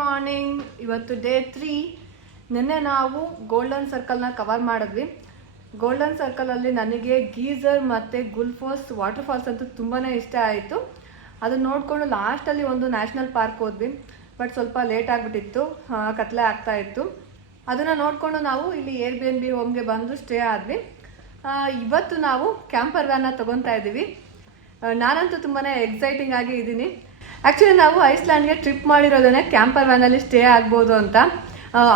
Morning. ಇವತ್ತು day 3. ನಿನ್ನೆ ನಾವು ಗೋಲ್ಡನ್ ಸರ್ಕಲ್ನ ಕವರ್ ಮಾಡಿದ್ವಿ. ಗೋಲ್ಡನ್ ಸರ್ಕಲಲ್ಲಿ ನನಗೆ ಗೀಝರ್ ಮತ್ತು ಗುಲ್ಫೋಸ್ ವಾಟರ್ ಫಾಲ್ಸ್ ಅಂತೂ ತುಂಬಾ ಇಷ್ಟ ಆಯಿತು. ಅದನ್ನು ನೋಡಿಕೊಂಡು ಲಾಸ್ಟಲ್ಲಿ ಒಂದು ನ್ಯಾಷನಲ್ ಪಾರ್ಕ್ ಹೋದ್ವಿ. ಬಟ್ ಸ್ವಲ್ಪ ಲೇಟ್ ಆಗಿಬಿಟ್ಟಿತ್ತು, ಕತ್ಲೆ ಆಗ್ತಾಯಿತ್ತು. ಅದನ್ನು ನೋಡಿಕೊಂಡು ನಾವು ಇಲ್ಲಿ Airbnb ಹೋಮ್ಗೆ ಬಂದು ಸ್ಟೇ ಆದ್ವಿ. ಇವತ್ತು ನಾವು ಕ್ಯಾಂಪರ್ ವ್ಯಾನ್ನ ತೊಗೊತಾ ಇದ್ದೀವಿ. ನಾನಂತೂ ತುಂಬಾ ಎಕ್ಸೈಟಿಂಗ್ ಆಗಿ ಇದ್ದೀನಿ. ಆ್ಯಕ್ಚುಲಿ ನಾವು ಐಸ್ಲ್ಯಾಂಡ್ಗೆ ಟ್ರಿಪ್ ಮಾಡಿರೋದೇ ಕ್ಯಾಂಪರ್ ವ್ಯಾನಲ್ಲಿ ಸ್ಟೇ ಆಗ್ಬೋದು ಅಂತ.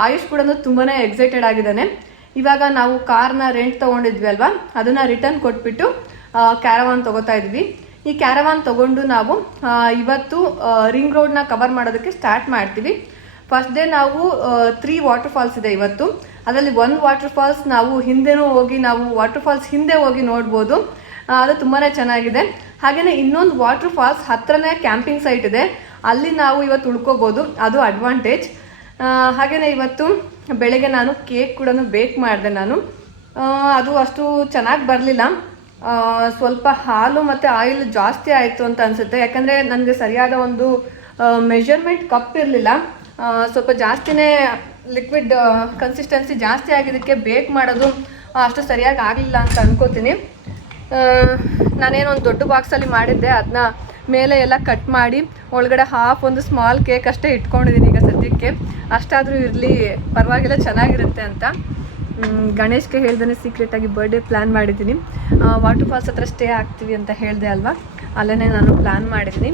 ಆಯುಷ್ ಕೂಡ ತುಂಬಾ ಎಕ್ಸೈಟೆಡ್ ಆಗಿದ್ದಾನೆ. ಇವಾಗ ನಾವು ಕಾರ್ನ ರೆಂಟ್ ತೊಗೊಂಡಿದ್ವಿ ಅಲ್ವಾ, ಅದನ್ನು ರಿಟರ್ನ್ ಕೊಟ್ಬಿಟ್ಟು ಕ್ಯಾರವಾನ್ ತೊಗೋತಾ ಇದ್ವಿ. ಈ ಕ್ಯಾರವಾನ್ ತೊಗೊಂಡು ನಾವು ಇವತ್ತು ರಿಂಗ್ ರೋಡ್ನ ಕವರ್ ಮಾಡೋದಕ್ಕೆ ಸ್ಟಾರ್ಟ್ ಮಾಡ್ತೀವಿ. ಫಸ್ಟ್ ಡೇ ನಾವು 3 ವಾಟರ್ ಫಾಲ್ಸ್ ಇದೆ ಇವತ್ತು. ಅದರಲ್ಲಿ ಒಂದು ವಾಟರ್ ಫಾಲ್ಸ್ ನಾವು ಹಿಂದೆನೂ ಹೋಗಿ ನಾವು ವಾಟರ್ ಫಾಲ್ಸ್ ಹಿಂದೆ ಹೋಗಿ ನೋಡ್ಬೋದು. ಅದು ತುಂಬಾ ಚೆನ್ನಾಗಿದೆ. ಹಾಗೆಯೇ ಇನ್ನೊಂದು ವಾಟರ್ ಫಾಲ್ಸ್ ಹತ್ರನೇ ಕ್ಯಾಂಪಿಂಗ್ ಸೈಟ್ ಇದೆ, ಅಲ್ಲಿ ನಾವು ಇವತ್ತು ಉಳ್ಕೋಬೋದು, ಅದು ಅಡ್ವಾಂಟೇಜ್. ಹಾಗೆಯೇ ಇವತ್ತು ಬೆಳಗ್ಗೆ ನಾನು ಕೇಕ್ ಕೂಡ ಬೇಕ್ ಮಾಡಿದೆ. ಅದು ಅಷ್ಟು ಚೆನ್ನಾಗಿ ಬರಲಿಲ್ಲ. ಸ್ವಲ್ಪ ಹಾಲು ಮತ್ತು ಆಯಿಲ್ ಜಾಸ್ತಿ ಆಯಿತು ಅಂತ ಅನಿಸುತ್ತೆ. ಯಾಕಂದರೆ ನನಗೆ ಸರಿಯಾದ ಒಂದು ಮೆಷರ್ಮೆಂಟ್ ಕಪ್ ಇರಲಿಲ್ಲ. ಸ್ವಲ್ಪ ಜಾಸ್ತಿನೇ ಲಿಕ್ವಿಡ್ ಕನ್ಸಿಸ್ಟೆನ್ಸಿ ಜಾಸ್ತಿ ಆಗಿದ್ದಕ್ಕೆ ಬೇಕ್ ಮಾಡೋದು ಅಷ್ಟು ಸರಿಯಾಗಿ ಆಗಲಿಲ್ಲ ಅಂತ ಅನ್ಕೋತೀನಿ. ನಾನೇನೊಂದು ದೊಡ್ಡ ಬಾಕ್ಸಲ್ಲಿ ಮಾಡಿದ್ದೆ, ಅದನ್ನ ಮೇಲೆ ಎಲ್ಲ ಕಟ್ ಮಾಡಿ ಒಳಗಡೆ ಹಾಫ್ ಒಂದು ಸ್ಮಾಲ್ ಕೇಕ್ ಅಷ್ಟೇ ಇಟ್ಕೊಂಡಿದ್ದೀನಿ ಈಗ ಸದ್ಯಕ್ಕೆ. ಅಷ್ಟಾದರೂ ಇರಲಿ, ಪರವಾಗಿಲ್ಲ, ಚೆನ್ನಾಗಿರುತ್ತೆ ಅಂತ. ಗಣೇಶ್ಗೆ ಹೇಳ್ದೇ ಸೀಕ್ರೆಟಾಗಿ ಬರ್ಡೇ ಪ್ಲ್ಯಾನ್ ಮಾಡಿದ್ದೀನಿ. ವಾಟರ್ ಫಾಲ್ಸ್ ಹತ್ರ ಸ್ಟೇ ಆಗ್ತೀವಿ ಅಂತ ಹೇಳಿದೆ ಅಲ್ವಾ, ಅಲ್ಲೇ ನಾನು ಪ್ಲ್ಯಾನ್ ಮಾಡಿದ್ದೀನಿ.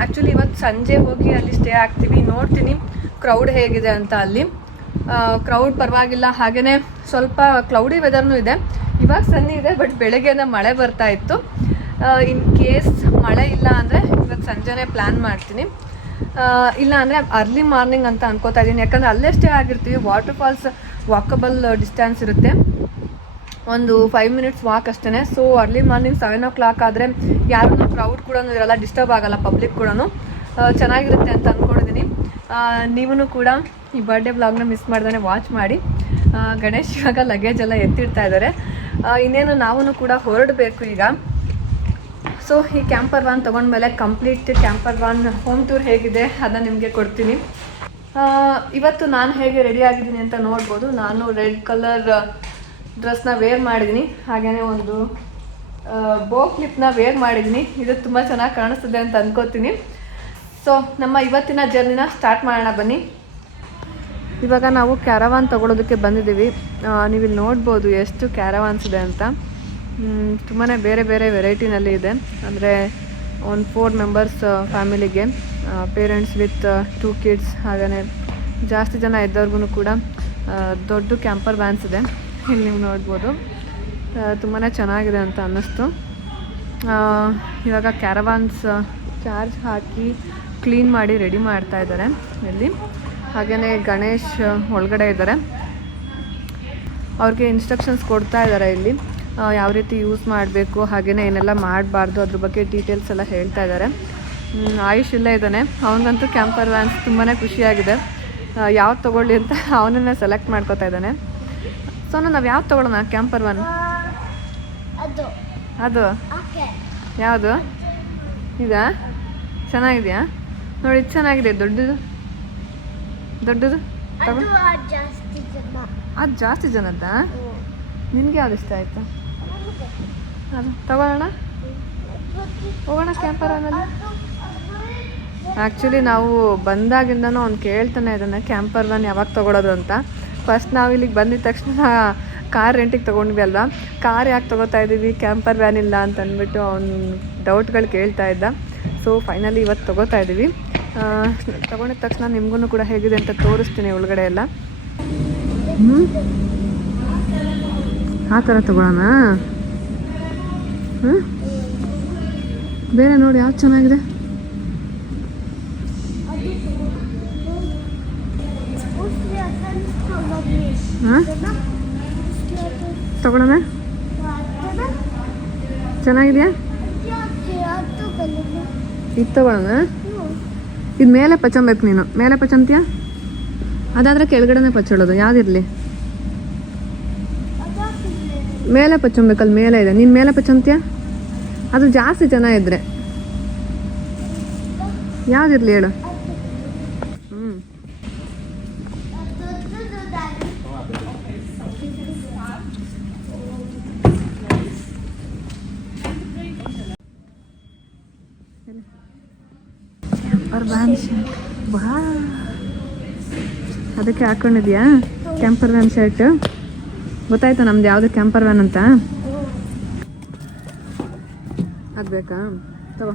ಆ್ಯಕ್ಚುಲಿ ಇವತ್ತು ಸಂಜೆ ಹೋಗಿ ಅಲ್ಲಿ ಸ್ಟೇ ಆಗ್ತೀವಿ. ನೋಡ್ತೀನಿ ಕ್ರೌಡ್ ಹೇಗಿದೆ ಅಂತ. ಅಲ್ಲಿ ಕ್ರೌಡ್ ಪರವಾಗಿಲ್ಲ. ಹಾಗೆಯೇ ಸ್ವಲ್ಪ ಕ್ಲೌಡಿ ವೆದರ್ನೂ ಇದೆ. ಇವಾಗ ಸನ್ನಿ ಇದೆ, ಬಟ್ ಬೆಳಗ್ಗೆಯಿಂದ ಮಳೆ ಬರ್ತಾ ಇತ್ತು. ಇನ್ ಕೇಸ್ ಮಳೆ ಇಲ್ಲ ಅಂದರೆ ಇವತ್ತು ಸಂಜೆನೇ ಪ್ಲ್ಯಾನ್ ಮಾಡ್ತೀನಿ. ಇಲ್ಲ ಅಂದರೆ ಅರ್ಲಿ ಮಾರ್ನಿಂಗ್ ಅಂತ ಅನ್ಕೋತಾ ಇದ್ದೀನಿ. ಯಾಕಂದರೆ ಅಲ್ಲೇ ಸ್ಟೇ ಆಗಿರ್ತೀವಿ. ವಾಟರ್ ಫಾಲ್ಸ್ ವಾಕಬಲ್ ಡಿಸ್ಟೆನ್ಸ್ ಇರುತ್ತೆ, ಒಂದು 5 ಮಿನಿಟ್ಸ್ ವಾಕ್ ಅಷ್ಟೇ. ಸೊ ಅರ್ಲಿ ಮಾರ್ನಿಂಗ್ 7 o'clock ಆದರೆ ಯಾರೂ ಕ್ರೌಡ್ ಕೂಡ ಇರಲ್ಲ, ಡಿಸ್ಟರ್ಬ್ ಆಗೋಲ್ಲ, ಪಬ್ಲಿಕ್ ಕೂಡ ಚೆನ್ನಾಗಿರುತ್ತೆ ಅಂತ ಅಂದ್ಕೊಂಡಿದ್ದೀನಿ. ನೀವೂ ಕೂಡ ಈ ಬರ್ಡೇ ಬ್ಲಾಗ್ನ ಮಿಸ್ ಮಾಡ್ದೇ ವಾಚ್ ಮಾಡಿ. ಗಣೇಶ್ ಇವಾಗ ಲಗೇಜ್ ಎಲ್ಲ ಎತ್ತಿಡ್ತಾ ಇದ್ದಾರೆ. ಇನ್ನೇನು ನಾವು ಕೂಡ ಹೊರಡಬೇಕು ಈಗ. ಸೊ ಈ ಕ್ಯಾಂಪರ್ ವ್ಯಾನ್ ತೊಗೊಂಡ್ಮೇಲೆ complete camper van home tour ಹೇಗಿದೆ ಅದನ್ನು ನಿಮಗೆ ಕೊಡ್ತೀನಿ. ಇವತ್ತು ನಾನು ಹೇಗೆ ರೆಡಿ ಆಗಿದ್ದೀನಿ ಅಂತ ನೋಡ್ಬೋದು. ನಾನು ರೆಡ್ ಕಲರ್ ಡ್ರೆಸ್ನ ವೇರ್ ಮಾಡಿದ್ದೀನಿ. ಹಾಗೆಯೇ ಒಂದು ಬೋ ಕ್ಲಿಪ್ನ ವೇರ್ ಮಾಡಿದ್ದೀನಿ. ಇದು ತುಂಬ ಚೆನ್ನಾಗಿ ಕಾಣಿಸ್ತದೆ ಅಂತ ಅನ್ಕೋತೀನಿ. ಸೊ ನಮ್ಮ ಇವತ್ತಿನ ಜರ್ನಿನ ಸ್ಟಾರ್ಟ್ ಮಾಡೋಣ ಬನ್ನಿ. ಇವಾಗ ನಾವು ಕ್ಯಾರವಾನ್ ತೊಗೊಳೋದಕ್ಕೆ ಬಂದಿದ್ದೀವಿ. ನೀವಿಲ್ಲಿ ನೋಡ್ಬೋದು ಎಷ್ಟು ಕ್ಯಾರವಾನ್ಸ್ ಇದೆ ಅಂತ. ತುಂಬಾ ಬೇರೆ ಬೇರೆ ವೆರೈಟಿನಲ್ಲಿ ಇದೆ. ಅಂದರೆ ಒಂದು 4 ಮೆಂಬರ್ಸ್ ಫ್ಯಾಮಿಲಿಗೆ, ಪೇರೆಂಟ್ಸ್ ವಿತ್ 2 ಕಿಡ್ಸ್, ಹಾಗೆಯೇ ಜಾಸ್ತಿ ಜನ ಇದ್ದವ್ರಿಗೂ ಕೂಡ ದೊಡ್ಡ ಕ್ಯಾಂಪರ್ ವ್ಯಾನ್ಸ್ ಇದೆ. ಇಲ್ಲಿ ನೀವು ನೋಡ್ಬೋದು, ತುಂಬಾ ಚೆನ್ನಾಗಿದೆ ಅಂತ ಅನ್ನಿಸ್ತು. ಇವಾಗ ಕ್ಯಾರವಾನ್ಸ್ ಚಾರ್ಜ್ ಹಾಕಿ ಕ್ಲೀನ್ ಮಾಡಿ ರೆಡಿ ಮಾಡ್ತಾ ಇದ್ದಾರೆ ಇಲ್ಲಿ. ಹಾಗೆಯೇ ಗಣೇಶ್ ಒಳಗಡೆ ಇದ್ದಾರೆ. ಅವ್ರಿಗೆ ಇನ್ಸ್ಟ್ರಕ್ಷನ್ಸ್ ಕೊಡ್ತಾ ಇದ್ದಾರೆ ಇಲ್ಲಿ, ಯಾವ ರೀತಿ ಯೂಸ್ ಮಾಡಬೇಕು, ಹಾಗೆಯೇ ಏನೆಲ್ಲ ಮಾಡಬಾರ್ದು, ಅದ್ರ ಬಗ್ಗೆ ಡೀಟೇಲ್ಸ್ ಎಲ್ಲ ಹೇಳ್ತಾ ಇದ್ದಾರೆ. ಆಯುಷ್ ಇಲ್ಲೇ ಇದ್ದಾನೆ. ಅವನಿಗಂತೂ ಕ್ಯಾಂಪರ್ ವ್ಯಾನ್ಸ್ ತುಂಬಾ ಖುಷಿಯಾಗಿದೆ. ಯಾವ್ದು ತೊಗೊಳ್ಳಿ ಅಂತ ಅವನನ್ನೇ ಸೆಲೆಕ್ಟ್ ಮಾಡ್ಕೋತಾ ಇದ್ದಾನೆ. ಸೊ ನಾವು ಯಾವ್ದು ತೊಗೊಳ್ಳೋಣ ಕ್ಯಾಂಪರ್ ವ್ಯಾನ್? ಅದು ಯಾವುದು ಇದಾ? ಚೆನ್ನಾಗಿದೆಯಾ ನೋಡಿ, ಇದು ಚೆನ್ನಾಗಿದೆ. ದೊಡ್ಡದು ತಗೋ. ಅದು ಜಾಸ್ತಿ ಜನದ್ದಾ? ನಿನಗೆ ಯಾವ್ದು ಇಷ್ಟ ಆಯಿತು? ಅದು ತಗೊಳ್ಳೋಣ, ಹೋಗೋಣ ಕ್ಯಾಂಪರ್ ವ್ಯಾನಲ್ಲಿ. ಆ್ಯಕ್ಚುಲಿ ನಾವು ಬಂದಾಗಿಂದನೂ ಅವ್ನು ಕೇಳ್ತಾನೆ ಇದ್ದಾನೆ ಕ್ಯಾಂಪರ್ ವ್ಯಾನ್ ಯಾವಾಗ ತೊಗೊಳೋದು ಅಂತ. ಫಸ್ಟ್ ನಾವು ಇಲ್ಲಿಗೆ ಬಂದಿದ ತಕ್ಷಣ ಕಾರ್ ರೆಂಟಿಗೆ ತೊಗೊಂಡ್ವಿ ಅಲ್ವಾ, ಕಾರ್ ಯಾಕೆ ತೊಗೋತಾ ಇದ್ದೀವಿ, ಕ್ಯಾಂಪರ್ ವ್ಯಾನ್ ಇಲ್ಲ ಅಂತ ಅಂದ್ಬಿಟ್ಟು ಅವ್ನು ಡೌಟ್ಗಳು ಕೇಳ್ತಾ ಇದ್ದ. ಸೊ ಫೈನಲಿ ಇವತ್ತು ತೊಗೋತಾ ಇದ್ದೀವಿ. ತೊಗೊಂಡಿದ ತಕ್ಷಣ ನಿಮಗೂ ಕೂಡ ಹೇಗಿದೆ ಅಂತ ತೋರಿಸ್ತೀನಿ ಒಳಗಡೆ ಎಲ್ಲ. ಆ ಥರ ತೊಗೊಳ್ಳೋಣ. ಬೇರೆ ನೋಡಿ ಯಾವ್ದು ಚೆನ್ನಾಗಿದೆ. ಹಾಂ ತಗೊಳ್ಳೋಣ, ಚೆನ್ನಾಗಿದೆಯಾ? ಇದು ತಗೊಳ್ಳೋಣ. ಇದು ಮೇಲೆ ಪಚ್ಚಂಬೇಕು ನೀನು. ಮೇಲೆ ಪಚ್ಚಂತೀಯಾ? ಅದಾದರೆ ಕೆಳಗಡೆನೇ ಪಚ್ಚೋಳೋದು. ಯಾವುದಿರಲಿ? ಮೇಲೆ ಪಚ್ಚಂಬೇಕಲ್ಲಿ ಮೇಲೆ ಇದೆ. ನೀನು ಮೇಲೆ ಪಚ್ಚಂತೀಯಾ? ಅದು ಜಾಸ್ತಿ ಜನ ಇದ್ದರೆ ಯಾವುದಿರಲಿ ಹೇಳು. ಅವ್ರ ವ್ಯಾನ್ ಶರ್ಟ್ ವಾ, ಅದಕ್ಕೆ ಹಾಕೊಂಡಿದ್ಯಾ ಕ್ಯಾಂಪರ್ ವ್ಯಾನ್ ಶರ್ಟ್? ಗೊತ್ತಾಯ್ತಾ ನಮ್ದು ಯಾವುದು ಕ್ಯಾಂಪರ್ ವ್ಯಾನ್ ಅಂತ? ಅದು ಬೇಕಾ? ತಗೋ.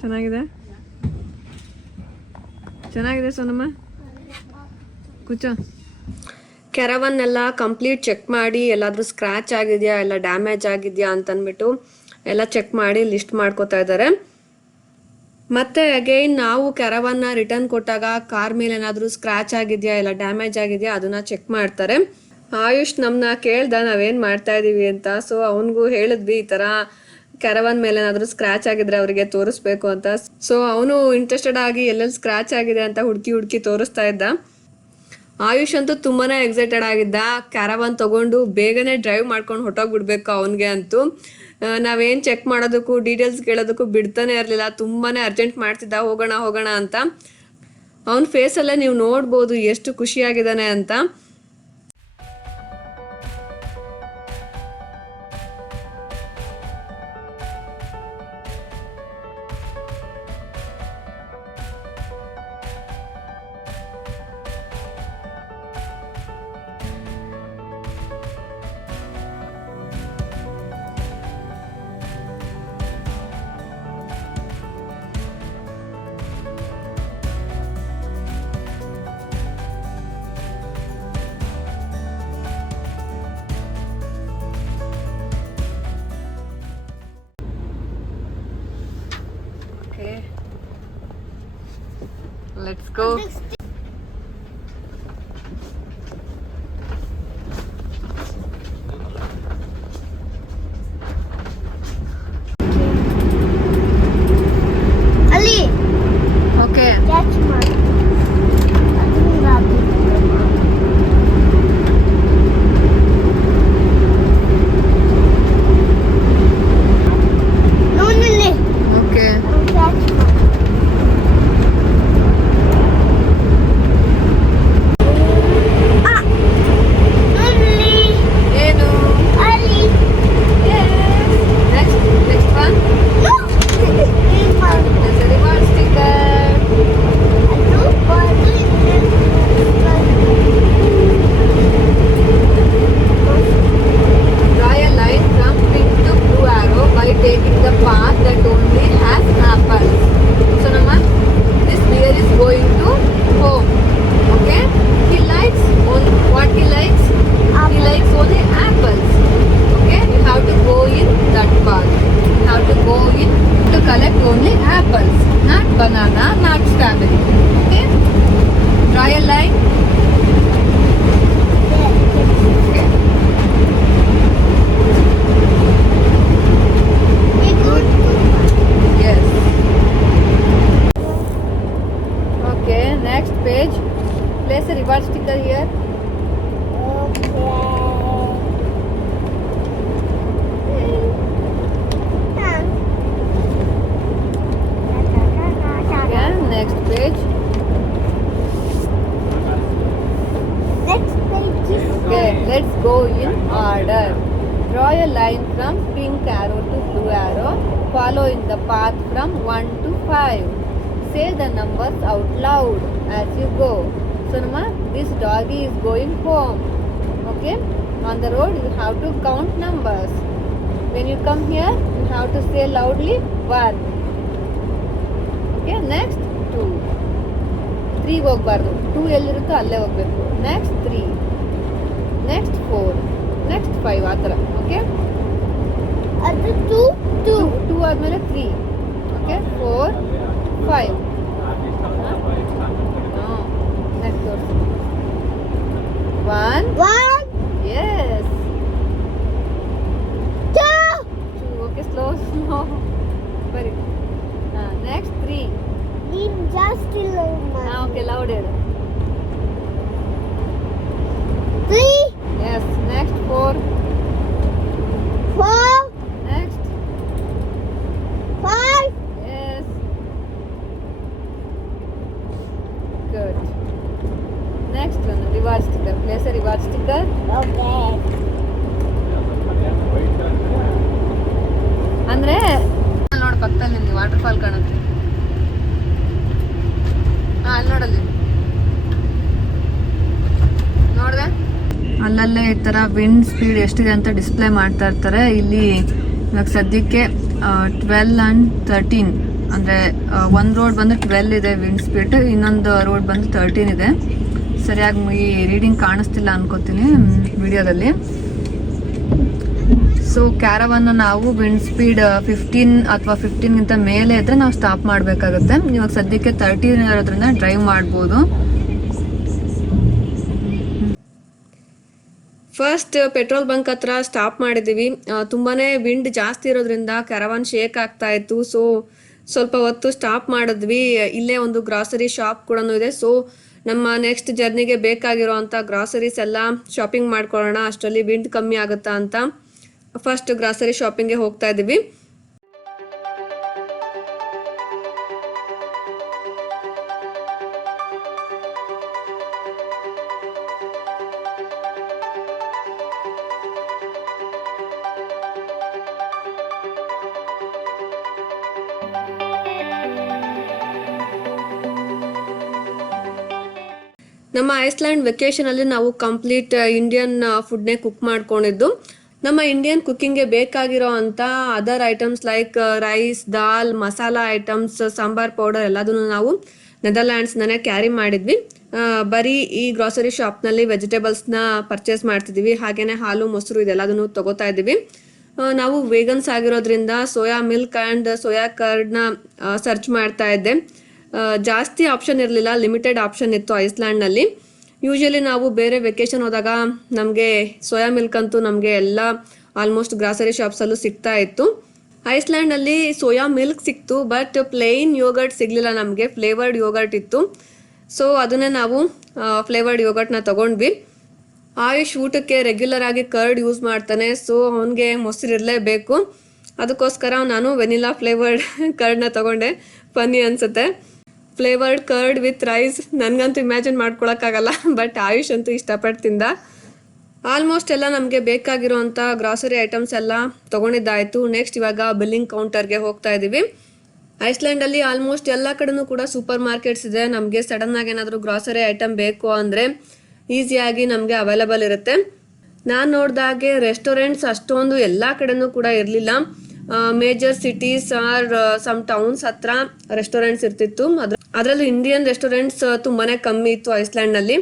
ಚೆನ್ನಾಗಿದೆ, ಚೆನ್ನಾಗಿದೆ ಸೋನಮ್ಮ, ಕೂಚೋ. ಕ್ಯಾರವನ್ ಎಲ್ಲ ಕಂಪ್ಲೀಟ್ ಚೆಕ್ ಮಾಡಿ ಎಲ್ಲಾದರೂ ಸ್ಕ್ರ್ಯಾಚ್ ಆಗಿದೆಯಾ, ಎಲ್ಲ ಡ್ಯಾಮೇಜ್ ಆಗಿದೆಯಾ ಅಂತಂದ್ಬಿಟ್ಟು ಎಲ್ಲ ಚೆಕ್ ಮಾಡಿ ಲಿಸ್ಟ್ ಮಾಡ್ಕೋತಾ ಇದ್ದಾರೆ. ಮತ್ತೆ ಅಗೈನ್ ನಾವು ಕ್ಯಾರವನ್ನ ರಿಟರ್ನ್ ಕೊಟ್ಟಾಗ ಕಾರ್ ಮೇಲೆ ಏನಾದರೂ ಸ್ಕ್ರ್ಯಾಚ್ ಆಗಿದೆಯಾ, ಎಲ್ಲ ಡ್ಯಾಮೇಜ್ ಆಗಿದೆಯಾ ಅದನ್ನ ಚೆಕ್ ಮಾಡ್ತಾರೆ. ಆಯುಷ್ ನಮ್ಮನ್ನ ಕೇಳ್ದ ನಾವೇನು ಮಾಡ್ತಾ ಇದ್ದೀವಿ ಅಂತ. ಸೊ ಅವನಿಗೂ ಹೇಳಿದ್ವಿ ಈ ಥರ ಕ್ಯಾರವನ್ ಮೇಲೆ ಏನಾದರೂ ಸ್ಕ್ರ್ಯಾಚ್ ಆಗಿದ್ರೆ ಅವರಿಗೆ ತೋರಿಸ್ಬೇಕು ಅಂತ. ಸೊ ಅವನು ಇಂಟ್ರೆಸ್ಟೆಡ್ ಆಗಿ ಎಲ್ಲೆಲ್ಲಿ ಸ್ಕ್ರ್ಯಾಚ್ ಆಗಿದೆ ಅಂತ ಹುಡುಕಿ ತೋರಿಸ್ತಾ ಇದ್ದ. ಆಯುಷ್ ಅಂತೂ ತುಂಬಾನೇ ಎಕ್ಸೈಟೆಡ್ ಆಗಿದ್ದ. ಕ್ಯಾರವನ್ ತಗೊಂಡು ಬೇಗನೆ ಡ್ರೈವ್ ಮಾಡ್ಕೊಂಡು ಹೊಟ್ಟೋಗ್ಬಿಡ್ಬೇಕು ಅವನಿಗೆ ಅಂತೂ. ನಾವೇನು ಚೆಕ್ ಮಾಡೋದಕ್ಕೂ ಡೀಟೇಲ್ಸ್ ಕೇಳೋದಕ್ಕೂ ಬಿಡ್ತಾನೆ ಇರಲಿಲ್ಲ. ತುಂಬಾನೇ ಅರ್ಜೆಂಟ್ ಮಾಡ್ತಿದ್ದ, ಹೋಗೋಣ ಅಂತ. ಅವನ ಫೇಸಲ್ಲೇ ನೀವು ನೋಡ್ಬೋದು ಎಷ್ಟು ಖುಷಿಯಾಗಿದ್ದಾನೆ ಅಂತ. Let's go. Ali. Okay. That's my. No. Okay. That's my. Taking the path that only has apples. So Nama, this bear is going to home. Okay? He likes only what he likes. He likes only apples. Okay? You have to go in that path. You have to go in to collect only apples, not banana, not strawberry. Okay? Draw a line. Okay? Yes. Okay, next page. Place a reward sticker here. Okay, next page. Next page is. Okay, let's go in order. Draw a line from pink arrow to blue arrow. Follow in the path from 1 to 5. Say the numbers out loud as you go. So, Nama, this doggy is going home. Okay? On the road, you have to count numbers. When you come here, you have to say loudly 1. Okay? Next, 2. 3 ಹೋಗಬಾರ್ದು. 2 ಎಲ್ಲಿರುತ್ತೋ ಅಲ್ಲೇ ಹೋಗಬೇಕು. Next, 3. Next, 4. Next, 5. ಆ ಥರ. Okay? ಅದು 2 ಆದಮೇಲೆ 3. Okay? 4, 5. Next ತೋರಿಸಿ. 1. Yes. 2. Okay, slow. Very good. Next 3. ನೀನು ಜಾಸ್ತಿ ಲವ್ ಮಾಡಿ. Okay, loud ಹೇಳು. 3. Yes. Next 4. 4. Next 5. yes. Good. Reward sticker, place A reward sticker. Okay. ಅಂದ್ರೆ ನೋಡ್ ಪಕ್ಕದಲ್ಲಿ ನಿಮ್ಗೆ ವಾಟರ್ ಫಾಲ್ ಕಾಣುತ್ತೆ. ಅಲ್ಲಿ ನೋಡಲ್ಲಿ ನೋಡ್ದೆ, ಅಲ್ಲಲ್ಲೇ ಈ ತರ ವಿಂಡ್ ಸ್ಪೀಡ್ ಎಷ್ಟಿದೆ ಅಂತ ಡಿಸ್ಪ್ಲೇ ಮಾಡ್ತಾ ಇರ್ತಾರೆ. ಇಲ್ಲಿ ಇವಾಗ ಸದ್ಯಕ್ಕೆ 12 and 13 ಅಂದರೆ ಒಂದು ರೋಡ್ ಬಂದು 12 ಇದೆ ವಿಂಡ್ ಸ್ಪೀಡ್, ಇನ್ನೊಂದು ರೋಡ್ ಬಂದು 13 ಇದೆ. ಸರಿಯಾಗಿ ರೀಡಿಂಗ್ ಕಾಣಿಸ್ತಿಲ್ಲ ಅನ್ಕೋತೀನಿ ವಿಡಿಯೋದಲ್ಲಿ. ಸೊ ಕ್ಯಾರವನ್ನು ನಾವು ವಿಂಡ್ ಸ್ಪೀಡ್ 15 ಅಥವಾ 15ಗಿಂತ ಮೇಲೆ ಇದ್ರೆ ನಾವು ಸ್ಟಾಪ್ ಮಾಡಬೇಕಾಗುತ್ತೆ. ಇವಾಗ ಸದ್ಯಕ್ಕೆ 13 ಇರೋದ್ರಿಂದ ಡ್ರೈವ್ ಮಾಡ್ಬೋದು. ಫಸ್ಟ್ ಪೆಟ್ರೋಲ್ ಬಂಕ್ ಹತ್ರ ಸ್ಟಾಪ್ ಮಾಡಿದ್ದೀವಿ. ತುಂಬಾ ವಿಂಡ್ ಜಾಸ್ತಿ ಇರೋದ್ರಿಂದ ಕ್ಯಾರವಾನ್ ಶೇಕ್ ಆಗ್ತಾ ಇತ್ತು. ಸೊ ಸ್ವಲ್ಪ ಹೊತ್ತು ಸ್ಟಾಪ್ ಮಾಡಿದ್ವಿ. ಇಲ್ಲೇ ಒಂದು ಗ್ರಾಸರಿ ಶಾಪ್ ಕೂಡ ಇದೆ. ಸೊ ನಮ್ಮ ನೆಕ್ಸ್ಟ್ ಜರ್ನಿಗೆ ಬೇಕಾಗಿರೋ ಅಂಥ ಗ್ರಾಸರೀಸ್ ಎಲ್ಲ ಶಾಪಿಂಗ್ ಮಾಡ್ಕೊಳ್ಳೋಣ, ಅಷ್ಟರಲ್ಲಿ ವಿಂಡ್ ಕಮ್ಮಿ ಆಗುತ್ತಾ ಅಂತ ಫಸ್ಟ್ ಗ್ರಾಸರಿ ಶಾಪಿಂಗ್ಗೆ ಹೋಗ್ತಾ ಇದ್ದೀವಿ. ನಮ್ಮ ಐಸ್ಲ್ಯಾಂಡ್ ವೆಕೇಷನಲ್ಲಿ ನಾವು ಕಂಪ್ಲೀಟ್ ಇಂಡಿಯನ್ ಫುಡ್ನೇ ಕುಕ್ ಮಾಡ್ಕೊಂಡಿದ್ದು. ನಮ್ಮ ಇಂಡಿಯನ್ ಕುಕ್ಕಿಂಗ್ಗೆ ಬೇಕಾಗಿರೋ ಅಂಥ ಅದರ್ ಐಟಮ್ಸ್ ಲೈಕ್ ರೈಸ್, ದಾಲ್, ಮಸಾಲ ಐಟಮ್ಸ್, ಸಾಂಬಾರ್ ಪೌಡರ್ ಎಲ್ಲದನ್ನು ನಾವು ನೆದರ್ಲ್ಯಾಂಡ್ಸ್ನೇ ಕ್ಯಾರಿ ಮಾಡಿದ್ವಿ. ಬರೀ ಈ ಗ್ರಾಸರಿ ಶಾಪ್ನಲ್ಲಿ ವೆಜಿಟೇಬಲ್ಸ್ನ ಪರ್ಚೇಸ್ ಮಾಡ್ತಿದ್ದೀವಿ. ಹಾಗೆಯೇ ಹಾಲು, ಮೊಸರು ಇದೆಲ್ಲದನ್ನು ತಗೋತಾ ಇದ್ದೀವಿ. ನಾವು ವೇಗನ್ಸ್ ಆಗಿರೋದ್ರಿಂದ ಸೋಯಾ ಮಿಲ್ಕ್ ಆ್ಯಂಡ್ ಸೋಯಾ ಕರ್ಡ್ನ ಸರ್ಚ್ ಮಾಡ್ತಾ ಇದ್ದೆ. ಜಾಸ್ತಿ ಆಪ್ಷನ್ ಇರಲಿಲ್ಲ, ಲಿಮಿಟೆಡ್ ಆಪ್ಷನ್ ಇತ್ತು ಐಸ್ಲ್ಯಾಂಡ್ನಲ್ಲಿ. ಯೂಶಲಿ ನಾವು ಬೇರೆ ವೆಕೇಷನ್ ಹೋದಾಗ ನಮಗೆ ಸೋಯಾ ಮಿಲ್ಕ್ ಅಂತೂ ನಮಗೆ ಎಲ್ಲ ಆಲ್ಮೋಸ್ಟ್ ಗ್ರಾಸರಿ ಶಾಪ್ಸಲ್ಲೂ ಸಿಗ್ತಾ ಇತ್ತು. ಐಸ್ಲ್ಯಾಂಡಲ್ಲಿ ಸೋಯಾ ಮಿಲ್ಕ್ ಸಿಕ್ತು, ಬಟ್ ಪ್ಲೇನ್ ಯೋಗರ್ಟ್ ಸಿಗಲಿಲ್ಲ ನಮಗೆ, ಫ್ಲೇವರ್ಡ್ ಯೋಗರ್ಟ್ ಇತ್ತು. ಸೊ ಅದನ್ನೇ ನಾವು ಫ್ಲೇವರ್ಡ್ ಯೋಗರ್ಟ್ನ ತೊಗೊಂಡ್ವಿ. ಆಯುಷ್ ಊಟಕ್ಕೆ ರೆಗ್ಯುಲರ್ ಆಗಿ ಕರ್ಡ್ ಯೂಸ್ ಮಾಡ್ತಾನೆ. ಸೊ ಅವನಿಗೆ ಮೊಸರು ಇರಲೇಬೇಕು. ಅದಕ್ಕೋಸ್ಕರ ನಾನು ವೆನಿಲಾ ಫ್ಲೇವರ್ಡ್ ಕರ್ಡ್ನ ತೊಗೊಂಡೆ. ಫನ್ನಿ ಅನಿಸುತ್ತೆ, ಫ್ಲೇವರ್ಡ್ ಕರ್ಡ್ ವಿತ್ ರೈಸ್. ನನಗಂತೂ ಇಮ್ಯಾಜಿನ್ ಮಾಡ್ಕೊಳಕ್ಕಾಗಲ್ಲ, ಬಟ್ ಆಯುಷ್ ಅಂತೂ ಇಷ್ಟಪಟ್ಟು ತಿಂದ. ಆಲ್ಮೋಸ್ಟ್ ಎಲ್ಲ ನಮಗೆ ಬೇಕಾಗಿರೋಂಥ ಗ್ರಾಸರಿ ಐಟಮ್ಸ್ ಎಲ್ಲ ತೊಗೊಂಡಿದ್ದಾಯಿತು. ನೆಕ್ಸ್ಟ್ ಇವಾಗ ಬಿಲ್ಲಿಂಗ್ ಕೌಂಟರ್ಗೆ ಹೋಗ್ತಾ ಇದ್ದೀವಿ. ಐಸ್ಲ್ಯಾಂಡಲ್ಲಿ ಆಲ್ಮೋಸ್ಟ್ ಎಲ್ಲ ಕಡೆನೂ ಕೂಡ ಸೂಪರ್ ಮಾರ್ಕೆಟ್ಸ್ ಇದೆ. ನಮಗೆ ಸಡನ್ನಾಗಿ ಏನಾದರೂ ಗ್ರಾಸರಿ ಐಟಮ್ ಬೇಕು ಅಂದರೆ ಈಸಿಯಾಗಿ ನಮಗೆ ಅವೈಲಬಲ್ ಇರುತ್ತೆ. ನಾನು ನೋಡಿದಾಗೆ ರೆಸ್ಟೋರೆಂಟ್ಸ್ ಅಷ್ಟೊಂದು ಎಲ್ಲ ಕಡೆನೂ ಕೂಡ ಇರಲಿಲ್ಲ. Major cities are some towns ಹತ್ರ ರೆಸ್ಟೋರೆಂಟ್ಸ್ ಇರ್ತಿತ್ತು. ಅದರಲ್ಲೂ ಇಂಡಿಯನ್ ರೆಸ್ಟೋರೆಂಟ್ಸ್ ತುಂಬಾ ಕಮ್ಮಿ ಇತ್ತು ಐಸ್ಲ್ಯಾಂಡ್ನಲ್ಲಿ.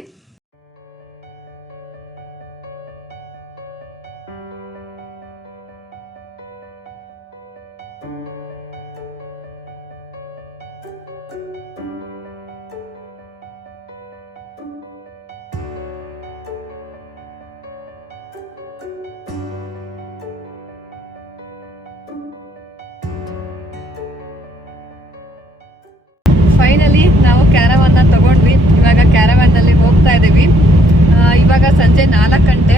ಫೈನಲಿ ನಾವು ಕ್ಯಾರವನ್ನ ತಗೊಂಡ್ವಿ. ಇವಾಗ ಕ್ಯಾರವ್ಯಾನಲ್ಲಿ ಹೋಗ್ತಾ ಇದ್ದೀವಿ. ಇವಾಗ ಸಂಜೆ 4 ಗಂಟೆ,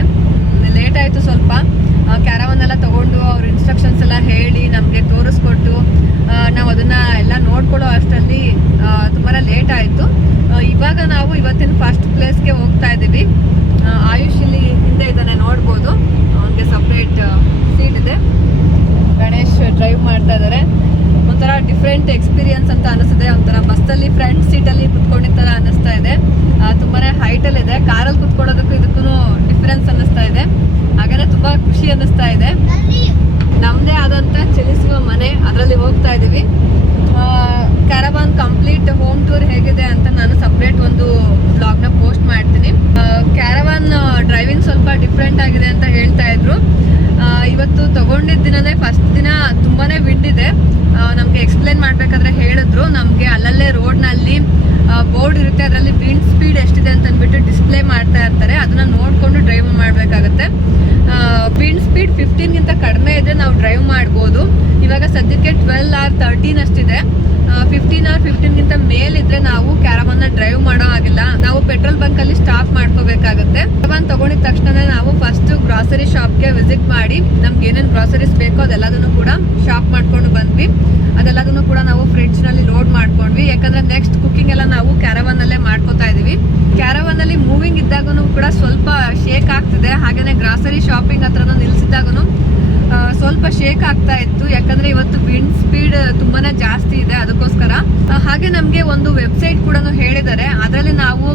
ಲೇಟ್ ಆಯಿತು ಸ್ವಲ್ಪ. ಕ್ಯಾರವನ್ನೆಲ್ಲ ತೊಗೊಂಡು ಅವ್ರ ಇನ್ಸ್ಟ್ರಕ್ಷನ್ಸ್ ಎಲ್ಲ ಹೇಳಿ ನಮಗೆ ತೋರಿಸ್ಕೊಟ್ಟು ನಾವು ಅದನ್ನು ಎಲ್ಲ ನೋಡ್ಕೊಳ್ಳೋ ಅಷ್ಟರಲ್ಲಿ ತುಂಬಾ ಲೇಟ್ ಆಯಿತು. ಇವಾಗ ನಾವು ಇವತ್ತಿನ ಫಸ್ಟ್ ಪ್ಲೇಸ್ಗೆ ಹೋಗ್ತಾ ಇದ್ದೀವಿ. ಆಯುಷ್ ಇಲ್ಲಿ ಹಿಂದೆ ಇದ್ದಾನೆ, ನೋಡ್ಬೋದು. ಅವನಿಗೆ ಸಪ್ರೇಟ್ ಸೀಟ್ ಇದೆ. ಗಣೇಶ್ ಡ್ರೈವ್ ಮಾಡ್ತಾ ಇದ್ದಾರೆ. ಒಂಥರ ಡಿಫ್ರೆಂಟ್ ಎಕ್ಸ್ಪೀರಿಯನ್ಸ್ ಅಂತ ಅನಿಸ್ತಿದೆ. ಒಂಥರ ಬಸ್ಸಲ್ಲಿ ಫ್ರಂಟ್ ಸೀಟಲ್ಲಿ ಕುತ್ಕೊಂಡಿದ್ದ ಥರ ಅನ್ನಿಸ್ತಾ ಇದೆ. ತುಂಬಾ ಹೈಟಲ್ಲಿದೆ. ಕಾರಲ್ಲಿ ಕುತ್ಕೊಳ್ಳೋದಕ್ಕೂ ಇದಕ್ಕೂ ಡಿಫ್ರೆನ್ಸ್ ಅನ್ನಿಸ್ತಾ ಇದೆ. ಹಾಗೆಯೇ ತುಂಬ ಖುಷಿ ಅನ್ನಿಸ್ತಾ ಇದೆ. ನಮ್ಮದೇ ಆದಂಥ ಚಲಿಸುವ ಮನೆ, ಅದರಲ್ಲಿ ಹೋಗ್ತಾ ಇದ್ದೀವಿ. ಕ್ಯಾರವಾನ್ ಕಂಪ್ಲೀಟ್ ಹೋಮ್ ಟೂರ್ ಹೇಗಿದೆ ಅಂತ ನಾನು ಸಪ್ರೇಟ್ ಒಂದು ಬ್ಲಾಗ್ನ ಪೋಸ್ಟ್ ಮಾಡ್ತೀನಿ. ಕ್ಯಾರವಾನ್ ಡ್ರೈವಿಂಗ್ ಸ್ವಲ್ಪ ಡಿಫ್ರೆಂಟ್ ಆಗಿದೆ ಅಂತ ಹೇಳ್ತಾ ಇದ್ರು. ಇವತ್ತು ತಗೊಂಡಿದ್ದ ದಿನನೇ ಫಸ್ಟ್ ದಿನ ತುಂಬಾ ವಿಂಡ್ ಇದೆ. ನಮಗೆ ಎಕ್ಸ್ಪ್ಲೇನ್ ಮಾಡಬೇಕಾದ್ರೆ ಹೇಳಿದ್ರು, ನಮಗೆ ಅಲ್ಲಲ್ಲೇ ರೋಡ್ನಲ್ಲಿ ಬೋರ್ಡ್ ಇರುತ್ತೆ, ಅದರಲ್ಲಿ ವಿಂಡ್ ಸ್ಪೀಡ್ ಎಷ್ಟಿದೆ ಅಂತ ಅಂದ್ಬಿಟ್ಟು ಡಿಸ್ಪ್ಲೇ ಮಾಡ್ತಾ ಇರ್ತಾರೆ. ಅದನ್ನು ನೋಡಿಕೊಂಡು ಡ್ರೈವ್ ಮಾಡಬೇಕಾಗುತ್ತೆ. ವಿಂಡ್ ಸ್ಪೀಡ್ 15ಗಿಂತ ಕಡಿಮೆ ಇದ್ದರೆ ನಾವು ಡ್ರೈವ್ ಮಾಡ್ಬೋದು. ಇವಾಗ ಸದ್ಯಕ್ಕೆ 12 or 13 ಅಷ್ಟಿದೆ. 15 or 15ಗಿಂತ ಮೇಲಿದ್ರೆ ನಾವು ಕ್ಯಾರವನ್ನ ಡ್ರೈವ್ ಮಾಡೋ ಆಗಿಲ್ಲ. ನಾವು ಪೆಟ್ರೋಲ್ ಬಂಕಲ್ಲಿ ಸ್ಟಾಪ್ ಮಾಡ್ಕೋಬೇಕಾಗುತ್ತೆ. ಕ್ಯಾರವನ್ ತಗೊಂಡಿದ ತಕ್ಷಣ ನಾವು ಫಸ್ಟ್ ಗ್ರಾಸರಿ ಶಾಪ್ಗೆ ವಿಸಿಟ್ ಮಾಡಿ ನಮ್ಗೆ ಏನೇನು ಗ್ರಾಸರೀಸ್ ಬೇಕೋ ಅದೆಲ್ಲದನ್ನು ಕೂಡ ಶಾಪ್ ಮಾಡ್ಕೊಂಡು ಬಂದ್ವಿ. ಅದೆಲ್ಲದನ್ನು ಕೂಡ ನಾವು ಫ್ರಿಡ್ಜ್ನಲ್ಲಿ ಲೋಡ್ ಮಾಡ್ಕೊಂಡ್ವಿ. ಯಾಕಂದ್ರೆ ನೆಕ್ಸ್ಟ್ ಕುಕಿಂಗ್ ಎಲ್ಲ ನಾವು ಕ್ಯಾರವನ್ ಅಲ್ಲೇ ಮಾಡ್ಕೋತಾ ಇದೀವಿ. ಕ್ಯಾರವನ್ ಅಲ್ಲಿ ಮೂವಿಂಗ್ ಇದ್ದಾಗೂ ಕೂಡ ಸ್ವಲ್ಪ ಶೇಕ್ ಆಗ್ತಿದೆ. ಹಾಗೇನೆ ಗ್ರಾಸರಿ ಶಾಪಿಂಗ್ ಹತ್ರ ನಿಲ್ಸಿದ್ದಾಗೂ ಸ್ವಲ್ಪ ಶೇಕ್ ಆಗ್ತಾ ಇತ್ತು, ಯಾಕಂದ್ರೆ ಇವತ್ತು ವಿಂಡ್ ಸ್ಪೀಡ್ ತುಂಬಾನೇ ಜಾಸ್ತಿ ಇದೆ, ಅದಕ್ಕೋಸ್ಕರ. ಹಾಗೆ ನಮ್ಗೆ ಒಂದು ವೆಬ್ಸೈಟ್ ಕೂಡ ಹೇಳಿದ್ದಾರೆ, ಅದರಲ್ಲಿ ನಾವು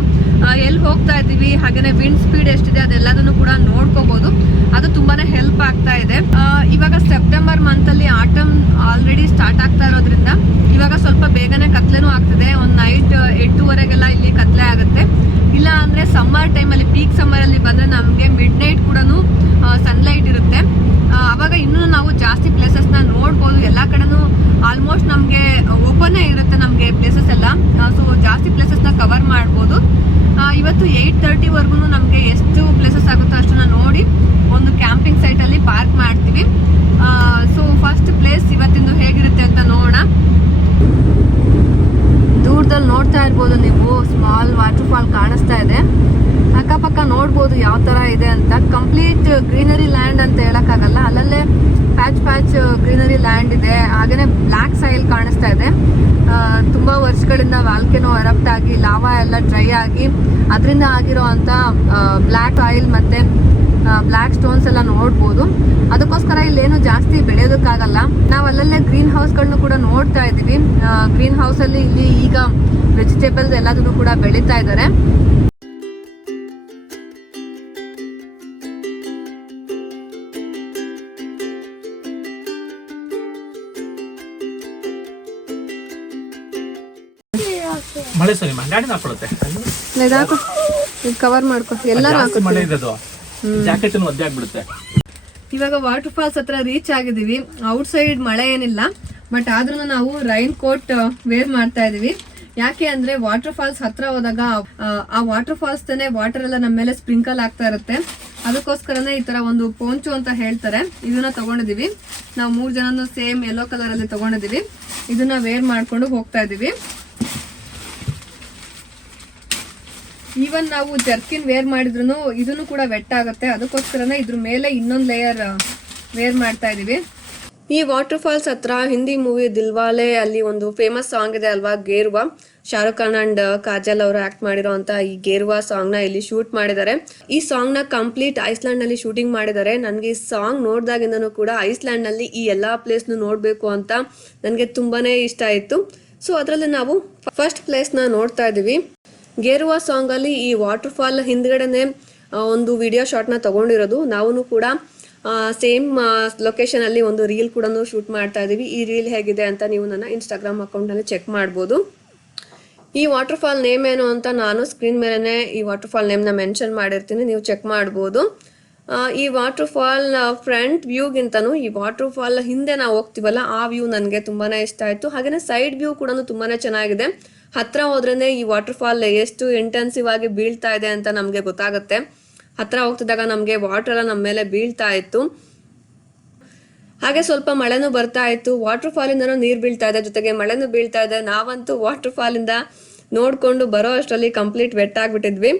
ಎಲ್ಲಿ ಹೋಗ್ತಾ ಇದ್ದೀವಿ ಹಾಗೇನೆ ವಿಂಡ್ ಸ್ಪೀಡ್ ಎಷ್ಟಿದೆ ಅದೆಲ್ಲದನ್ನು ಕೂಡ ನೋಡ್ಕೋಬಹುದು. ಅದು ತುಂಬಾನೇ ಹೆಲ್ಪ್ ಆಗ್ತಾ ಇದೆ. ಇವಾಗ ಸೆಪ್ಟೆಂಬರ್ ಮಂತ್ ಅಲ್ಲಿ ಆಟಮ್ ಆಲ್ರೆಡಿ ಸ್ಟಾರ್ಟ್ ಆಗ್ತಾ ಇರೋದ್ರಿಂದ ಇವಾಗ ಸ್ವಲ್ಪ ಬೇಗನೆ ಕತ್ಲೆನೂ ಆಗ್ತಿದೆ. ಒಂದು ನೈಟ್ 8:30ಗೆಲ್ಲ ಇಲ್ಲಿ ಕತ್ಲೆ ಆಗುತ್ತೆ. ಇಲ್ಲ ಅಂದ್ರೆ ಸಮ್ಮರ್ ಟೈಮ್ ಅಲ್ಲಿ, ಪೀಕ್ ಸಮ್ಮರ್ ಅಲ್ಲಿ ಬಂದ್ರೆ ನಮ್ಗೆ ಮಿಡ್ ನೈಟ್ ಕೂಡ ಸನ್ಲೈಟ್ ಇರುತ್ತೆ. ಅವಾಗ ಇನ್ನೂ ನಾವು ಜಾಸ್ತಿ ಪ್ಲೇಸಸ್ ನ ನೋಡ್ಬೋದು. ಎಲ್ಲಾ ಕಡೆನೂ ಆಲ್ಮೋಸ್ಟ್ ನಮ್ಗೆ ಓಪನ್ ಇರುತ್ತೆ ನಮ್ಗೆ ಪ್ಲೇಸಸ್ ಎಲ್ಲ. ಸೊ ಜಾಸ್ತಿ ಪ್ಲೇಸಸ್ ನ ಕವರ್ ಮಾಡ್ಬೋದು. ಇವತ್ತು 8:30 ನಮ್ಗೆ ಎಷ್ಟು ಪ್ಲೇಸಸ್ ಆಗುತ್ತೋ ಅಷ್ಟನ್ನ ನೋಡಿ ಒಂದು ಕ್ಯಾಂಪಿಂಗ್ ಸೈಟ್ ಅಲ್ಲಿ ಪಾರ್ಕ್ ಮಾಡ್ತೀವಿ. ಸೊ ಫಸ್ಟ್ ಪ್ಲೇಸ್ ಇವತ್ತಿಂದು ಹೇಗಿರುತ್ತೆ ಅಂತ ನೋಡೋಣ. ದೂರದಲ್ಲಿ ನೋಡ್ತಾ ಇರ್ಬೋದು ನೀವು, ಸ್ಮಾಲ್ ವಾಟರ್ ಫಾಲ್ ಕಾಣಿಸ್ತಾ ಇದೆ. ಅಕ್ಕಪಕ್ಕ ನೋಡ್ಬೋದು ಯಾವ ತರ ಇದೆ ಅಂತ. ಕಂಪ್ಲೀಟ್ ಗ್ರೀನರಿ ಲ್ಯಾಂಡ್ ಅಂತ ಹೇಳಕ್ಕಾಗಲ್ಲ, ಅಲ್ಲಲ್ಲೇ ಪ್ಯಾಚ್ ಗ್ರೀನರಿ ಲ್ಯಾಂಡ್ ಇದೆ. ಹಾಗೇನೆ ಬ್ಲ್ಯಾಕ್ ಸಾಯಿಲ್ ಕಾಣಿಸ್ತಾ ಇದೆ. ತುಂಬಾ ವರ್ಷಗಳಿಂದ ವಾಲ್ಕೆನೋ ಎರಪ್ಟ್ ಆಗಿ ಲಾವಾ ಎಲ್ಲ ಡ್ರೈ ಆಗಿ ಅದರಿಂದ ಆಗಿರೋ ಅಂತ ಬ್ಲ್ಯಾಕ್ ಆಯಿಲ್ ಮತ್ತೆ ಬ್ಲ್ಯಾಕ್ ಸ್ಟೋನ್ಸ್ ಎಲ್ಲ ನೋಡ್ಬೋದು. ಅದಕ್ಕೋಸ್ಕರ ಇಲ್ಲೇನು ಜಾಸ್ತಿ ಬೆಳೆಯೋದಕ್ಕಾಗಲ್ಲ. ನಾವು ಅಲ್ಲಲ್ಲೇ ಗ್ರೀನ್ ಹೌಸ್ಗಳನ್ನು ಕೂಡ ನೋಡ್ತಾ ಇದೀವಿ. ಗ್ರೀನ್ ಹೌಸ್ ಅಲ್ಲಿ ಇಲ್ಲಿ ಈಗ ವೆಜಿಟೇಬಲ್ಸ್ ಎಲ್ಲದನ್ನು ಕೂಡ ಬೆಳೀತಾ ಇದ್ದಾರೆ. ಮಳೆ ಸರಿ ಗಾಡಿ ಹಾಕೊಳ್ಳುತ್ತೆ, ಕವರ್ ಮಾಡ್ಕೊ, ಎಲ್ಲರೂ ಮಳೆ ಇದೆ, ಜಾಕೆಟ್ ಒದ್ದೆ ಆಗ್ಬಿಡುತ್ತೆ. ಇವಾಗ ವಾಟರ್ ಫಾಲ್ಸ್ ಹತ್ರ ರೀಚ್ ಆಗಿದೀವಿ. ಔಟ್ ಸೈಡ್ ಮಳೆ ಏನಿಲ್ಲ, ಬಟ್ ಆದ್ರೂ ನಾವು ರೈನ್ ಕೋಟ್ ವೇರ್ ಮಾಡ್ತಾ ಇದೀವಿ. ಯಾಕೆ ಅಂದ್ರೆ ವಾಟರ್ ಫಾಲ್ಸ್ ಹತ್ರ ಹೋದಾಗ ಆ ವಾಟರ್ ಫಾಲ್ಸ್ ತಾನೆ ವಾಟರ್ ಎಲ್ಲ ನಮ್ಮ ಮೇಲೆ ಸ್ಪ್ರಿಂಕಲ್ ಆಗ್ತಾ ಇರುತ್ತೆ. ಅದಕ್ಕೋಸ್ಕರನೇ ಈ ತರ ಒಂದು ಪೋಂಚು ಅಂತ ಹೇಳ್ತಾರೆ, ಇದನ್ನ ತಗೊಂಡಿದೀವಿ. ನಾವು 3 ಜನನು ಸೇಮ್ ಯೆಲ್ಲೋ ಕಲರ್ ಅಲ್ಲಿ ತಗೊಂಡಿದೀವಿ. ಇದನ್ನ ವೇರ್ ಮಾಡ್ಕೊಂಡು ಹೋಗ್ತಾ ಇದೀವಿ. ಈವನ್ ನಾವು ಜರ್ಕಿನ್ ವೇರ್ ಮಾಡಿದ್ರು ಇದನ್ನು ಕೂಡ ವೆಟ್ ಆಗುತ್ತೆ. ಅದಕ್ಕೋಸ್ಕರನೇ ಇದ್ರ ಮೇಲೆ ಇನ್ನೊಂದು ಲೇಯರ್ ವೇರ್ ಮಾಡ್ತಾ ಇದೀವಿ. ಈ ವಾಟರ್ ಫಾಲ್ಸ್ ಹತ್ರ ಹಿಂದಿ ಮೂವಿ ದಿಲ್ವಾಲೆ ಅಲ್ಲಿ ಒಂದು ಫೇಮಸ್ ಸಾಂಗ್ ಇದೆ ಅಲ್ವಾ, ಗೇರ್ವಾ. ಶಾರುಖ್ ಖಾನ್ ಅಂಡ್ ಕಾಜಲ್ ಅವರು ಆಕ್ಟ್ ಮಾಡಿರೋ ಅಂತ ಈ ಗೇರ್ವಾ ಸಾಂಗ್ ನ ಇಲ್ಲಿ ಶೂಟ್ ಮಾಡಿದ್ದಾರೆ. ಈ ಸಾಂಗ್ ನ ಕಂಪ್ಲೀಟ್ ಐಸ್ಲ್ಯಾಂಡ್ ನಲ್ಲಿ ಶೂಟಿಂಗ್ ಮಾಡಿದ್ದಾರೆ. ನನ್ಗೆ ಈ ಸಾಂಗ್ ನೋಡ್ದಾಗಿಂದನೂ ಕೂಡ ಐಸ್ಲ್ಯಾಂಡ್ ನಲ್ಲಿ ಈ ಎಲ್ಲಾ ಪ್ಲೇಸ್ ನೋಡ್ಬೇಕು ಅಂತ ನನ್ಗೆ ತುಂಬಾನೇ ಇಷ್ಟ ಆಯ್ತು. ಸೊ ಅದರಲ್ಲಿ ನಾವು ಫಸ್ಟ್ ಪ್ಲೇಸ್ ನ ನೋಡ್ತಾ ಇದೀವಿ. ಗೇರುವಾ ಸಾಂಗ್ ಅಲ್ಲಿ ಈ ವಾಟರ್ ಫಾಲ್ ಹಿಂದ್ಗಡೆನೆ ಒಂದು ವಿಡಿಯೋ ಶಾಟ್ ನ ತಗೊಂಡಿರೋದು. ನಾವು ಕೂಡ ಸೇಮ್ ಲೊಕೇಶನ್ ಅಲ್ಲಿ ಒಂದು ರೀಲ್ ಕೂಡ ಶೂಟ್ ಮಾಡ್ತಾ ಇದೀವಿ. ಈ ರೀಲ್ ಹೇಗಿದೆ ಅಂತ ನೀವು ನನ್ನ ಇನ್ಸ್ಟಾಗ್ರಾಮ್ ಅಕೌಂಟ್ ನಲ್ಲಿ ಚೆಕ್ ಮಾಡ್ಬೋದು. ಈ ವಾಟರ್ ಫಾಲ್ ನೇಮ್ ಏನು ಅಂತ ನಾನು ಸ್ಕ್ರೀನ್ ಮೇಲೆನೆ ಈ ವಾಟರ್ ಫಾಲ್ ನೇಮ್ ನ ಮೆನ್ಷನ್ ಮಾಡಿರ್ತೀನಿ, ನೀವು ಚೆಕ್ ಮಾಡ್ಬೋದು. ಈ ವಾಟರ್ ಫಾಲ್ ಫ್ರಂಟ್ ವ್ಯೂಗಿಂತನೂ ಈ ವಾಟರ್ ಫಾಲ್ ಹಿಂದೆ ನಾವು ಹೋಗ್ತೀವಲ್ಲ ಆ ವ್ಯೂ ನನಗೆ ತುಂಬಾನೇ ಇಷ್ಟ ಆಯ್ತು. ಹಾಗೇನೆ ಸೈಡ್ ವ್ಯೂ ಕೂಡ ತುಂಬಾನೇ ಚೆನ್ನಾಗಿದೆ. ಹತ್ರ ಹೋದ್ರೇನೆ ಈ ವಾಟರ್ ಫಾಲ್ ಎಷ್ಟು ಇಂಟೆನ್ಸಿವ್ ಆಗಿ ಬೀಳ್ತಾ ಇದೆ ಅಂತ ನಮ್ಗೆ ಗೊತ್ತಾಗುತ್ತೆ. ಹತ್ರ ಹೋಗ್ತಿದ್ದಾಗ ನಮ್ಗೆ ವಾಟರ್ ಎಲ್ಲ ನಮ್ಮ ಮೇಲೆ ಬೀಳ್ತಾ ಇತ್ತು. ಹಾಗೆ ಸ್ವಲ್ಪ ಮಳೆನೂ ಬರ್ತಾ ಇತ್ತು. ವಾಟರ್ ಫಾಲ್ ಇಂದನೂ ನೀರ್ ಬೀಳ್ತಾ ಇದೆ, ಜೊತೆಗೆ ಮಳೆನೂ ಬೀಳ್ತಾ ಇದೆ. ನಾವಂತೂ ವಾಟರ್ ಫಾಲ್ ಇಂದ ನೋಡ್ಕೊಂಡು ಬರೋ ಅಷ್ಟರಲ್ಲಿ ಕಂಪ್ಲೀಟ್ ವೆಟ್ ಆಗ್ಬಿಟ್ಟಿದ್ವಿ.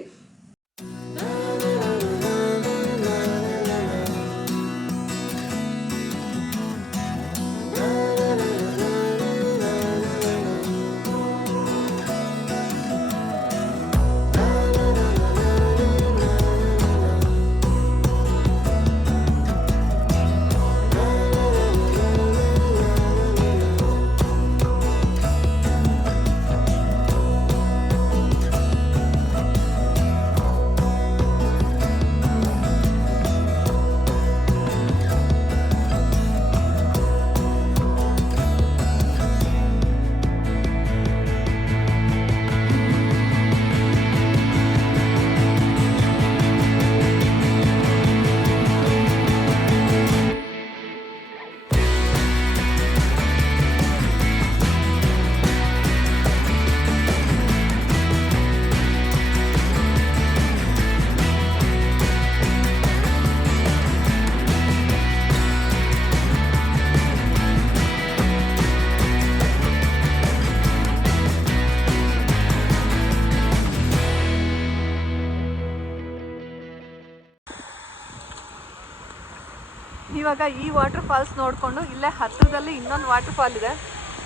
ಇವಾಗ ಈ ವಾಟರ್ ಫಾಲ್ಸ್ ನೋಡಿಕೊಂಡು ಇಲ್ಲೇ ಹತ್ತಿರದಲ್ಲಿ ಇನ್ನೊಂದು ವಾಟರ್ ಫಾಲ್ ಇದೆ,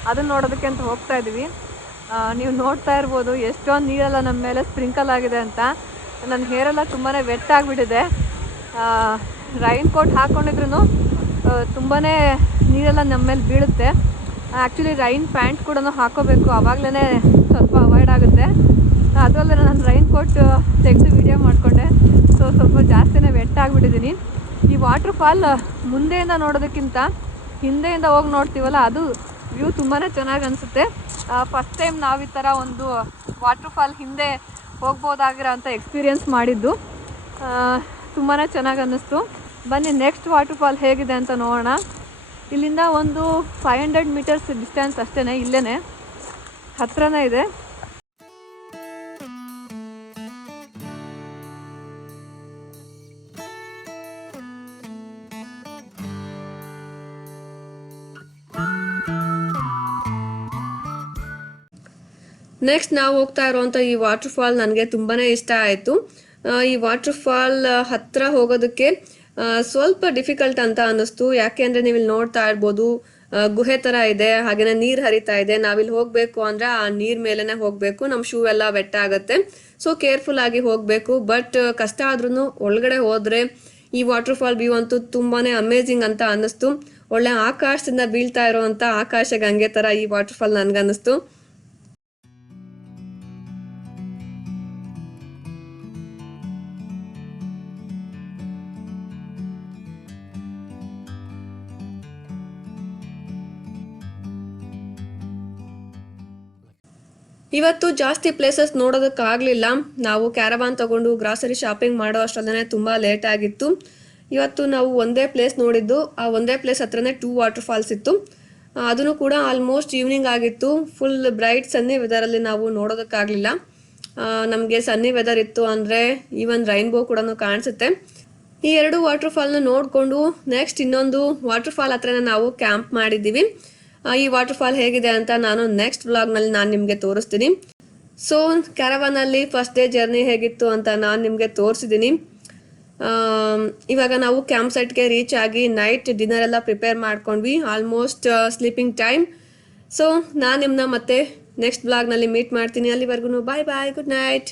ಅದನ್ನ ನೋಡೋದಕ್ಕೆ ಅಂತ ಹೋಗ್ತಾ ಇದೀವಿ. ನೀವು ನೋಡ್ತಾ ಇರ್ಬೋದು ಎಷ್ಟೊಂದು ನೀರೆಲ್ಲ ನಮ್ಮ ಮೇಲೆ ಸ್ಪ್ರಿಂಕಲ್ ಆಗಿದೆ ಅಂತ. ನನ್ನ ಹೇರೆಲ್ಲ ತುಂಬಾ ವೆಟ್ ಆಗಿಬಿಟ್ಟಿದೆ. ರೈನ್ ಕೋಟ್ ಹಾಕ್ಕೊಂಡಿದ್ರು ತುಂಬಾ ನೀರೆಲ್ಲ ನಮ್ಮ ಮೇಲೆ ಬೀಳುತ್ತೆ. ಆ್ಯಕ್ಚುಲಿ ರೈನ್ ಪ್ಯಾಂಟ್ ಕೂಡ ಹಾಕೋಬೇಕು, ಆವಾಗಲೇ ಸ್ವಲ್ಪ ಅವಾಯ್ಡ್ ಆಗುತ್ತೆ. ಅದರಲ್ಲೇ ನಾನು ರೈನ್ ಕೋಟ್ ತೆಗೆದು ವೀಡಿಯೋ ಮಾಡಿಕೊಂಡೆ. ಸೊ ಸ್ವಲ್ಪ ಜಾಸ್ತಿನೇ ವೆಟ್ ಆಗಿಬಿಟ್ಟಿದ್ದೀನಿ. ಈ ವಾಟರ್ ಫಾಲ್ ಮುಂದೆಯಿಂದ ನೋಡೋದಕ್ಕಿಂತ ಹಿಂದೆಯಿಂದ ಹೋಗಿ ನೋಡ್ತೀವಲ್ಲ ಅದು ವ್ಯೂ ತುಂಬಾ ಚೆನ್ನಾಗಿ ಅನಿಸುತ್ತೆ. ಫಸ್ಟ್ ಟೈಮ್ ನಾವು ಈ ಥರ ಒಂದು ವಾಟರ್ ಫಾಲ್ ಹಿಂದೆ ಹೋಗ್ಬೋದಾಗಿರೋ ಅಂಥ ಎಕ್ಸ್ಪೀರಿಯೆನ್ಸ್ ಮಾಡಿದ್ದು ತುಂಬಾ ಚೆನ್ನಾಗಿ ಅನ್ನಿಸ್ತು. ಬನ್ನಿ ನೆಕ್ಸ್ಟ್ ವಾಟರ್ ಫಾಲ್ ಹೇಗಿದೆ ಅಂತ ನೋಡೋಣ. ಇಲ್ಲಿಂದ ಒಂದು 500 ಮೀಟರ್ಸ್ ಡಿಸ್ಟೆನ್ಸ್ ಅಷ್ಟೇ, ಇಲ್ಲೇ ಹತ್ರನೇ ಇದೆ. ನೆಕ್ಸ್ಟ್ ನಾವು ಹೋಗ್ತಾ ಇರುವಂಥ ಈ ವಾಟರ್ ಫಾಲ್ ನನಗೆ ತುಂಬಾ ಇಷ್ಟ ಆಯಿತು. ಈ ವಾಟರ್ ಫಾಲ್ ಹತ್ತಿರ ಹೋಗೋದಕ್ಕೆ ಸ್ವಲ್ಪ ಡಿಫಿಕಲ್ಟ್ ಅಂತ ಅನ್ನಿಸ್ತು. ಯಾಕೆ ಅಂದರೆ ನೀವು ಇಲ್ಲಿ ನೋಡ್ತಾ ಇರ್ಬೋದು ಗುಹೆ ಥರ ಇದೆ, ಹಾಗೆಯೇ ನೀರು ಹರಿತಾ ಇದೆ. ನಾವಿಲ್ಲಿ ಹೋಗಬೇಕು ಅಂದರೆ ಆ ನೀರು ಮೇಲೇ ಹೋಗಬೇಕು, ನಮ್ಮ ಶೂ ಎಲ್ಲ ವೆಟ್ ಆಗುತ್ತೆ. ಸೊ ಕೇರ್ಫುಲ್ ಆಗಿ ಹೋಗಬೇಕು. ಬಟ್ ಕಷ್ಟ ಆದ್ರೂ ಒಳಗಡೆ ಹೋದರೆ ಈ ವಾಟರ್ ಫಾಲ್ ವ್ಯೂ ಅಂತೂ ತುಂಬಾ ಅಮೇಝಿಂಗ್ ಅಂತ ಅನ್ನಿಸ್ತು. ಒಳ್ಳೆ ಆಕಾಶದಿಂದ ಬೀಳ್ತಾ ಇರೋವಂಥ ಆಕಾಶ ಗಂಗೆ ಥರ ಈ ವಾಟರ್ ಫಾಲ್ ನನಗನ್ನಿಸ್ತು. ಇವತ್ತು ಜಾಸ್ತಿ ಪ್ಲೇಸಸ್ ನೋಡೋದಕ್ಕಾಗಲಿಲ್ಲ. ನಾವು ಕ್ಯಾರವಾನ್ ತಗೊಂಡು ಗ್ರಾಸರಿ ಶಾಪಿಂಗ್ ಮಾಡೋ ಅಷ್ಟರಲ್ಲೇ ತುಂಬ ಲೇಟ್ ಆಗಿತ್ತು. ಇವತ್ತು ನಾವು ಒಂದೇ ಪ್ಲೇಸ್ ನೋಡಿದ್ದು, ಆ ಒಂದೇ ಪ್ಲೇಸ್ ಹತ್ರನೇ 2 ವಾಟರ್ ಫಾಲ್ಸ್ ಇತ್ತು. ಅದನ್ನು ಕೂಡ ಆಲ್ಮೋಸ್ಟ್ ಈವ್ನಿಂಗ್ ಆಗಿತ್ತು. ಫುಲ್ ಬ್ರೈಟ್ ಸನ್ನಿ ವೆದರಲ್ಲಿ ನಾವು ನೋಡೋದಕ್ಕಾಗಲಿಲ್ಲ. ನಮಗೆ ಸನ್ನಿ ವೆದರ್ ಇತ್ತು ಅಂದರೆ ಈವನ್ ರೈನ್ಬೋ ಕೂಡ ಕಾಣಿಸುತ್ತೆ. ಈ 2 ವಾಟರ್ ಫಾಲ್ನ ನೋಡಿಕೊಂಡು ನೆಕ್ಸ್ಟ್ ಇನ್ನೊಂದು ವಾಟರ್ ಫಾಲ್ ಹತ್ರನೇ ನಾವು ಕ್ಯಾಂಪ್ ಮಾಡಿದ್ದೀವಿ. ಈ ವಾಟರ್ ಫಾಲ್ ಹೇಗಿದೆ ಅಂತ ನಾನು ನೆಕ್ಸ್ಟ್ ವ್ಲಾಗ್ನಲ್ಲಿ ನಾನು ನಿಮಗೆ ತೋರಿಸ್ತೀನಿ. ಸೊ ಕ್ಯಾರವಾನಲ್ಲಿ ಫಸ್ಟ್ ಡೇ ಜರ್ನಿ ಹೇಗಿತ್ತು ಅಂತ ನಾನು ನಿಮಗೆ ತೋರಿಸಿದ್ದೀನಿ. ಇವಾಗ ನಾವು ಕ್ಯಾಂಪ್ ಸೈಟ್ಗೆ ರೀಚ್ ಆಗಿ ನೈಟ್ ಡಿನ್ನರ್ ಎಲ್ಲ ಪ್ರಿಪೇರ್ ಮಾಡ್ಕೊಂಡ್ವಿ. Almost sleeping time. ಸೊ ನಾನು ನಿಮ್ಮನ್ನ ಮತ್ತೆ ನೆಕ್ಸ್ಟ್ ವ್ಲಾಗ್ನಲ್ಲಿ ಮೀಟ್ ಮಾಡ್ತೀನಿ. ಅಲ್ಲಿವರೆಗೂ ಬಾಯ್ ಬಾಯ್, ಗುಡ್ ನೈಟ್.